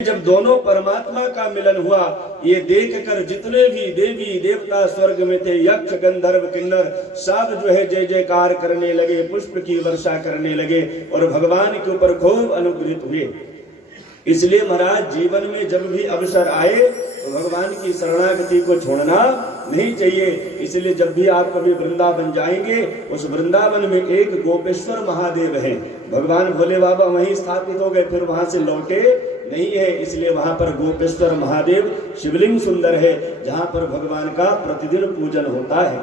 जब दोनों परमात्मा का मिलन हुआ, ये देखकर जितने भी देवी देवता स्वर्ग में थे, यक्ष गंधर्व किन्नर सब जो है जय जयकार करने लगे, पुष्प की वर्षा करने लगे और भगवान के ऊपर खूब अनुग्रहित हुए। इसलिए महाराज जीवन में जब भी अवसर आए तो भगवान की शरणागति को छोड़ना नहीं चाहिए। इसलिए जब भी आप कभी वृंदावन जाएंगे, उस वृंदावन में एक गोपेश्वर महादेव हैं। भगवान भोले बाबा वहीं स्थापित हो गए, फिर वहां से लौटे नहीं है। इसलिए वहां पर गोपेश्वर महादेव शिवलिंग सुंदर है, जहां पर भगवान का प्रतिदिन पूजन होता है।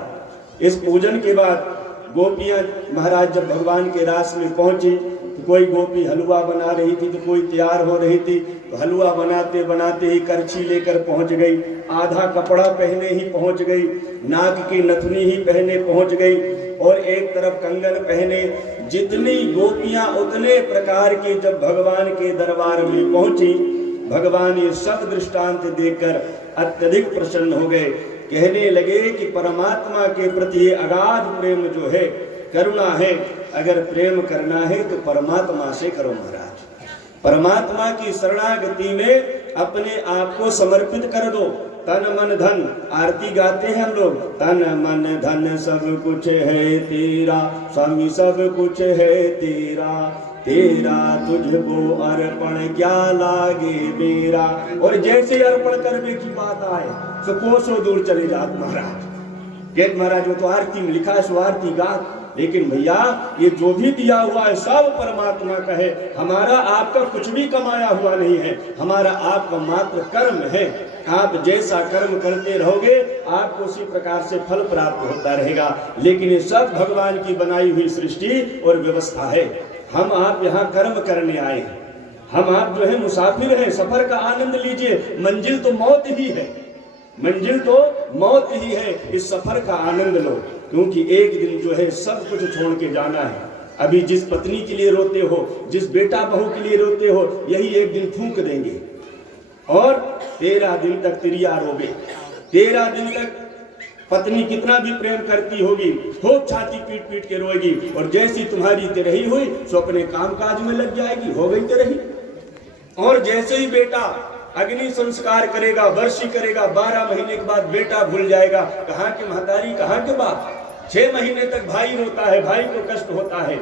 इस पूजन के बाद गोपियां महाराज जब भगवान के रास में पहुंची तो कोई गोपी हलवा बना रही थी तो कोई तैयार हो रही थी, तो हलवा बनाते बनाते ही करछी लेकर पहुंच गई, आधा कपड़ा पहने ही पहुंच गई, नाक की नथनी ही पहने पहुंच गई और एक तरफ कंगन पहने। जितनी गोपियां उतने प्रकार की जब भगवान के दरबार में पहुंची, भगवान ये सब दृष्टांत देखकर अत्यधिक प्रसन्न हो गए। कहने लगे कि परमात्मा के प्रति अगाध प्रेम जो है, करुणा है, अगर प्रेम करना है तो परमात्मा से करो महाराज। परमात्मा की शरणागति में अपने आप को समर्पित कर दो। तन मन धन, आरती गाते हैं हम लोग, तन मन धन सब कुछ है तेरा स्वामी, सब कुछ है तेरा, तेरा तुझको अर्पण क्या लागे मेरा। और जैसे अर्पण करने की बात आए तो कोसों दूर चले जात महाराज। गेट महाराज वो तो आरती में लिखा है सो आरती गात, लेकिन भैया ये जो भी दिया हुआ है सब परमात्मा का है। हमारा आपका कुछ भी कमाया हुआ नहीं है, हमारा आपका मात्र कर्म है। आप जैसा कर्म करते रहोगे आपको उसी प्रकार से फल प्राप्त होता रहेगा। लेकिन ये सब भगवान की बनाई हुई सृष्टि और व्यवस्था है। हम आप यहाँ कर्म करने आए हैं, हम आप जो है मुसाफिर हैं, सफर का आनंद लीजिए। मंजिल तो मौत ही है, मंजिल तो मौत ही है। इस सफर का आनंद लो, क्योंकि एक दिन जो है सब कुछ छोड़ के जाना है। अभी जिस पत्नी के लिए रोते हो, जिस बेटा बहू के लिए रोते हो, यही एक दिन फूंक देंगे और 13 दिन तक तिरिया रोगे। 13 दिन तक पत्नी कितना भी प्रेम करती होगी, खूब छाती पीट पीट के रोएगी और जैसी तुम्हारी तिरही हुई सो अपने कामकाज में लग जाएगी, हो गई तिरही। और जैसे ही बेटा अग्नि संस्कार करेगा, वर्षी करेगा, 12 महीने के बाद बेटा भूल जाएगा, कहाँ के महतारी कहाँ के बाप। 6 महीने तक भाई रोता है, भाई को कष्ट होता है।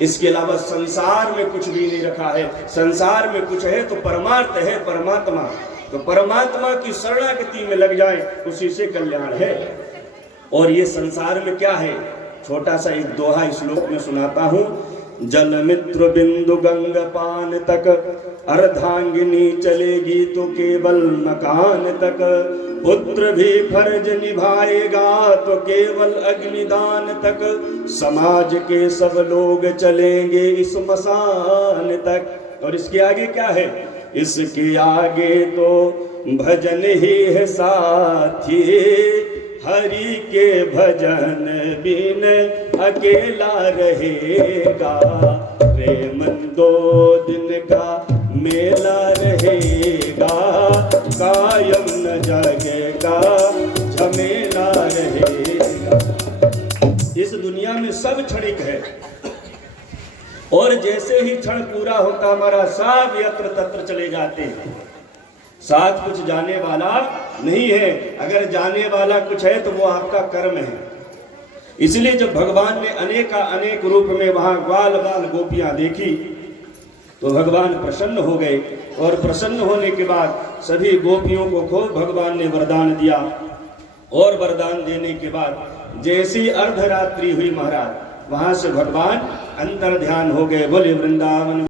इसके अलावा संसार में कुछ भी नहीं रखा है। संसार में कुछ है तो परमार्थ है, परमात्मा। तो परमात्मा की शरणागति में लग जाए, उसी से कल्याण है। और ये संसार में क्या है, छोटा सा एक दोहा इस श्लोक में सुनाता हूँ। जल मित्र बिंदु गंग पान तक, अर्धांगिनी चलेगी तो केवल मकान तक, पुत्र भी फर्ज निभाएगा तो केवल अग्निदान तक, समाज के सब लोग चलेंगे इस मसान तक। और इसके आगे क्या है, इसके आगे तो भजन ही है साथी, हरि के भजन बिन अकेला रहेगा, प्रेम 2 दिन का मेला रहेगा, कायम न जगेगा झमेला रहेगा। इस दुनिया में सब क्षणिक है और जैसे ही क्षण पूरा होता हमारा सब यत्र तत्र चले जाते हैं। साथ कुछ जाने वाला नहीं है, अगर जाने वाला कुछ है तो वो आपका कर्म है। इसलिए जब भगवान ने अनेक रूप में वहां ग्वाल बाल गोपियां देखी तो भगवान प्रसन्न हो गए। और प्रसन्न होने के बाद सभी गोपियों को खूब भगवान ने वरदान दिया। और वरदान देने के बाद जैसी अर्धरात्रि हुई महाराज, वहां से भगवान अंतर ध्यान हो गए। बोले वृंदावन।